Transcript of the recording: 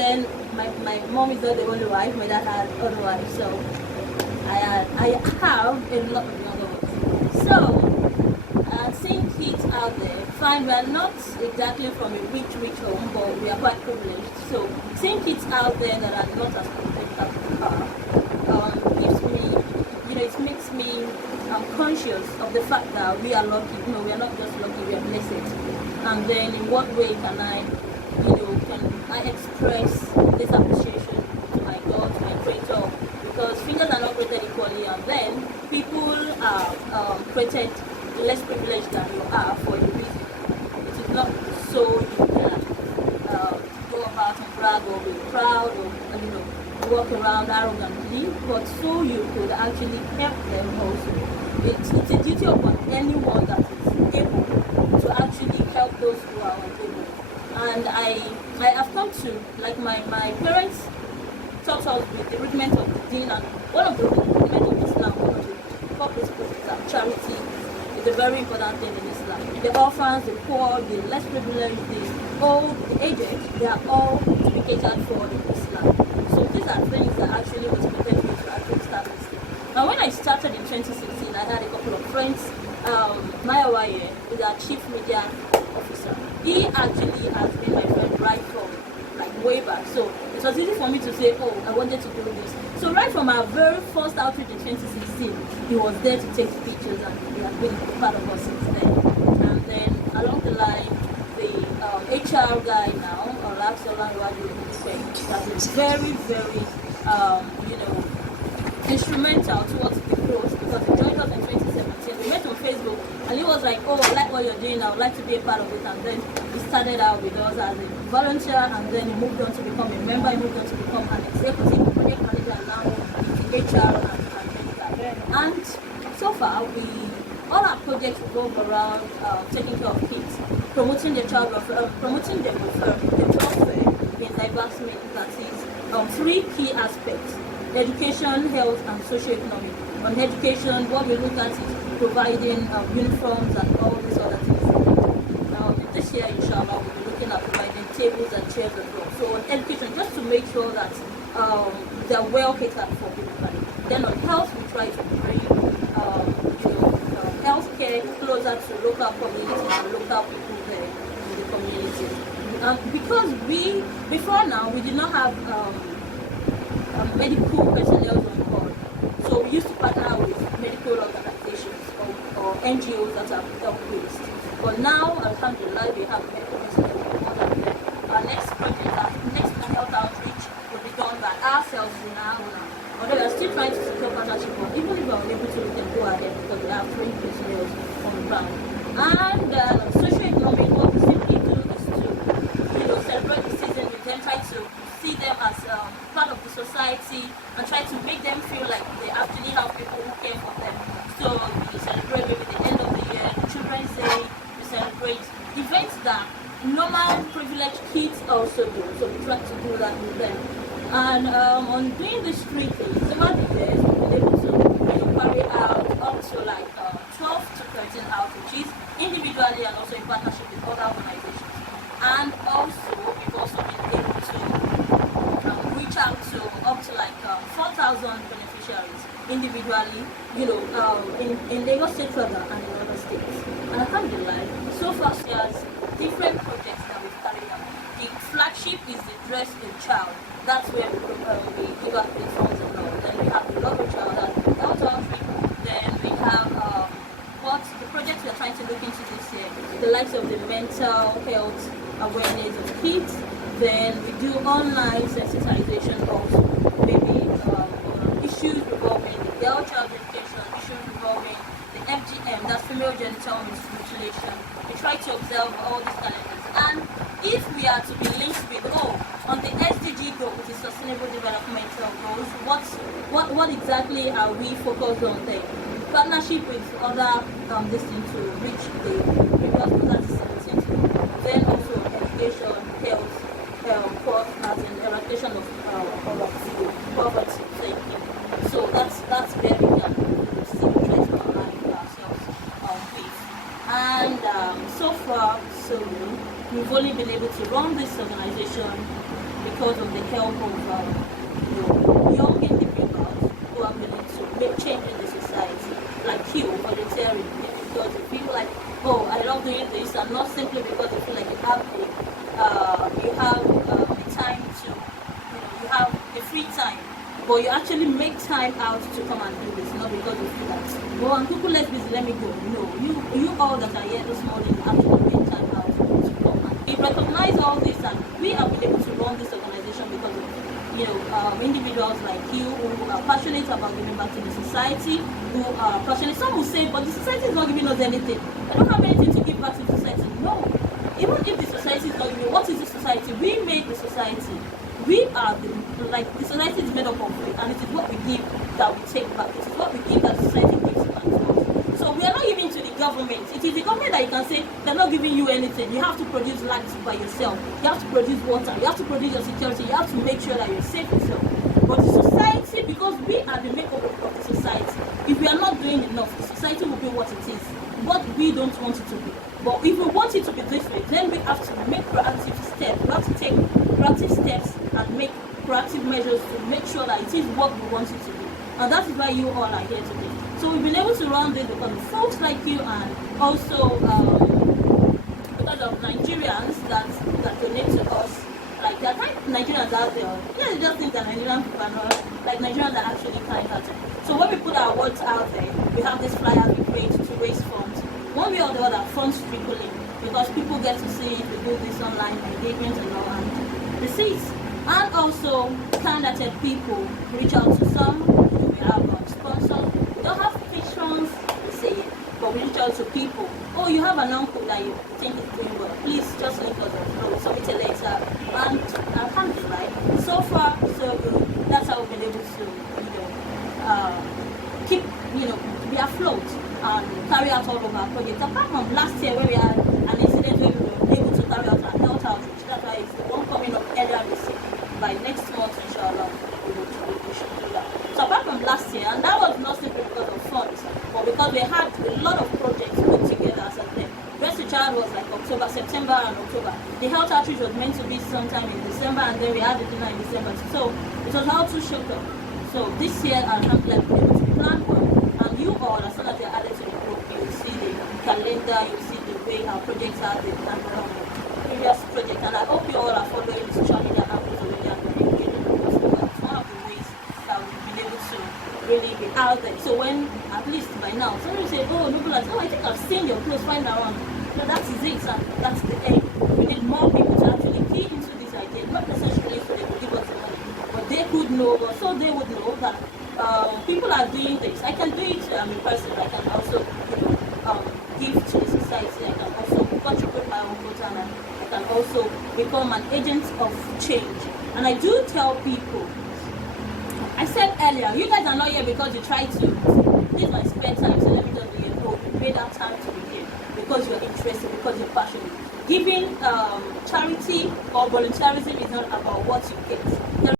then my mom is not the only wife, my dad had other wives, so I have a lot of younger ones. So, seeing kids out there, fine, we are not exactly from a rich home, but we are quite privileged. So, seeing kids out there that are not as privileged as we are, gives me, it makes me conscious of the fact that we are lucky. We are not just lucky, we are blessed. And then, in what way can I express this appreciation to my God, to my Creator? Because fingers are not created equally, and then people are created less privileged than you are for a reason. It is not so you can go about and brag or be proud or walk around arrogantly, but so you could actually help them also. It's a duty upon anyone that is able to actually help those who are unable. And I have come to, like my parents taught us with the rudiment of the deen, and one of the rudiment of Islam, one of the core principles is that charity is a very important thing in Islam. The orphans, the poor, the less privileged, the old, the aged, they are all to be catered for in Islam. So these are things that actually motivated me to actually start this thing. Now when I started in 2016, I had a couple of friends. Maya Waye is our chief media officer. He actually has been my friend right from way back. So it was easy for me to say, oh, I wanted to do this. So right from our very first outreach in 2016, he was there to take pictures, and he has been a part of us since then. And then along the line, the HR guy now, has been very, very, instrumental towards the growth, because he joined us in 2017. We met on Facebook, and he was like, oh, I like what you're doing, I would like to be a part of it. And then he started out with us as a volunteer, and then he moved on to become a member, he moved on to become an executive project manager, and now HR and so far, all our projects revolve around taking care of kids, promoting the child welfare, promoting the welfare in diverse means. That is three key aspects: education, health, and socio-economic. On education, what we look at is providing uniforms and all these other things. Now, this year, inshallah, we'll be looking at providing tables and chairs as well. So on education, just to make sure that they're well catered for everybody. Then on health, we try to bring healthcare closer to local communities and local people there in the community. Because before now, we did not have medical personnel on board. So we used to partner with medical organizations or NGOs that are health-based. But now, alhamdulillah, we have medical personnel on board. Our next project, our next health outreach will be done by ourselves in our own. Although we are still trying to secure partnership, but even if we are unable to, we can go ahead because we have trained personnel on the ground. And socio-economic, what we simply do is to celebrate the season with them, try to see them as part of the society, and try to make them feel like they actually have people who care for them. So we celebrate maybe the end of the year, Children's Day, we celebrate events that normal privileged kids also do. So we try to do that with them. And on doing these three things, over the years, we've been able to carry out up to 12 to 13 outreaches, individually and also in partnership with other organizations. And also, we've also been able to reach out to up to 4,000 beneficiaries individually, in Lagos State further and in other states. And alhamdulillah, so far there's different projects that we've carried out. The flagship is the Dress a Child. That's where we give out platforms and all. Then we have the Local Child health outreach. Then we have the projects we're trying to look into this year, the likes of the mental health awareness of kids. Then we do online sensitization also, maybe on issues revolving the girl child education, issues revolving the FGM, that's female genital mutilation. We try to observe all these challenges. And if we are to be linked with, on the SDG goal, which is Sustainable Developmental Goals, what exactly are we focused on there? Partnership with other listening to reach the previous goals, that's 17. Then also education, health, as in eradication of poverty. So that's where we can see we try to align ourselves with. And so far, so we've only been able to run this organization because of the help of young individuals who are willing to make change in the society, like you, volunteering, because you feel like, oh, I love doing this, and not simply because you feel like you have the time to, you have the free time, but you actually make time out to come and do this, not because you feel like, oh, I'm too less busy, let me go. No, you all that are here this morning actually make time out to come and we recognize all this, and we have been able to run this organization because of individuals like you who are passionate about giving back to the society, who are passionate. Some will say, but the society is not giving us anything. I don't have anything to give back to the society. No. Even if the society is not giving, what is the society? We make the society. We are the society is made up of it, and it is what we give that we take back. It is what we give that the society gives back to us. So we are not giving to the government. It is the government that you can say they're not giving you anything. You have to produce land by yourself. You have to produce water. You have to produce your security. You have to make sure that you're safe yourself. But the society, because we are the makeup of the society, if we are not doing enough, the society will be what it is. What we don't want it to be. But if we want it to be this way, then we have to make proactive steps. We have to take proactive steps and make proactive measures to make sure that it is what we want it to be. And that is why you all are here today. So we've been able to run this because of folks like you, and also because of Nigerians that donate to us. Like there are Nigerians out there. Yeah, they just think that Nigerian people are not like Nigerians are actually kind-hearted. So when we put our words out there, we have this flyer we create to raise funds. One way or the other, funds trickle in because people get to see if we do this online engagement and all, and receipts. And also, kind-hearted people reach out to some. We have sponsors. We don't have patrons, we say it, but we reach out to people. Oh, you have an uncle that you think is doing well. Please just link us below, submit a letter, and alhamdulillah, so far so good. That's how we've been able to, keep, be afloat and carry out all of our projects. Apart from last year where we had an incident where we were able to carry out our health outreach. That's why it's the one coming up earlier this year. By next month, inshallah, we should do that. So apart from last year, and that was not simply because of funds, but because we had a lot of projects put together as a thing. Breast to Child was like September and October. The health outreach was meant to be sometime in December, and then we had the dinner in December. So it was how to show up. So this year, alhamdulillah, we were able to plan well. And you all, as soon as you're added to the group, you will see the calendar, you will see the way our projects are, the previous project. And I hope you all are following the social media handles already and engaging with us, because it's one of the ways that we've been able to really be out there. So when, at least by now, somebody will say, oh, NobleHeart, I think I've seen your clothes flying around. No, that is it, and that's the aim. We need more people to actually key into this idea, not necessarily so they will give us the money, but they could know, so they would know that people are doing this. I can do it in person. I can also give to the society. I can also contribute my own quota, and I can also become an agent of change. And I do tell people, I said earlier, you guys are not here because you try to, this is my spare time, so let me just be here. No, you made that time to be here because you're interested, because you're passionate. Giving charity or volunteerism is not about what you get.